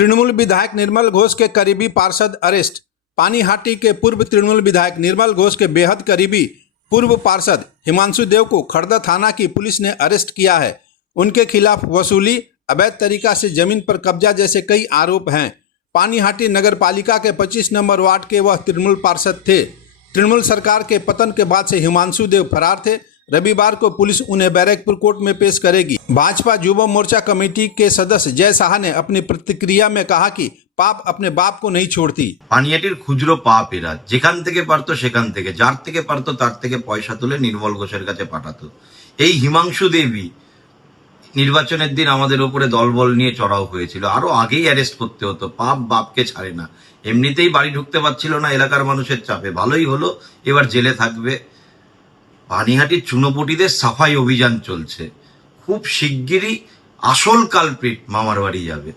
तृणमूल विधायक निर्मल घोष के करीबी पार्षद अरेस्ट। पानीहाटी के पूर्व तृणमूल विधायक निर्मल घोष के बेहद करीबी पूर्व पार्षद हिमांशु देव को खड़दा थाना की पुलिस ने अरेस्ट किया है। उनके खिलाफ वसूली, अवैध तरीका से जमीन पर कब्जा जैसे कई आरोप हैं। पानीहाटी नगर पालिका के 25 नंबर वार्ड के वह तृणमूल पार्षद थे। तृणमूल सरकार के पतन के बाद से हिमांशु देव फरार थे। रविवार को पुलिस उन्हें बैरकपुर कोर्ट में पेश करेगी। भाजपा युवा मोर्चा कमेटी के सदस्य जय साहा ने अपनी प्रतिक्रिया में कहा कि पाप अपने बाप को नहीं छोड़ती। পানিহাটির খুচরো পাপ এরা, যেখান থেকে পারতো সেখান থেকে, যার থেকে পারতো তার থেকে পয়সা তুলে নির্মল ঘোষের কাছে পাঠাতো। এই হিমাংশু দেবী নির্বাচনের দিন আমাদের উপরে দলবল নিয়ে চড়াও হয়েছিল, আরো আগেই অ্যারেস্ট করতে হতো। পাপ বাপকে ছাড়ে না। এমনিতেই বাড়ি ঢুকতে পারছিল না এলাকার মানুষের চাপে, ভালোই হলো এবার জেলে থাকবে। পানিহাটির চুনোপুটিদের সাফাই অভিযান চলছে, খুব শিগগিরই আসল কালপ্রিট মামার বাড়ি যাবে।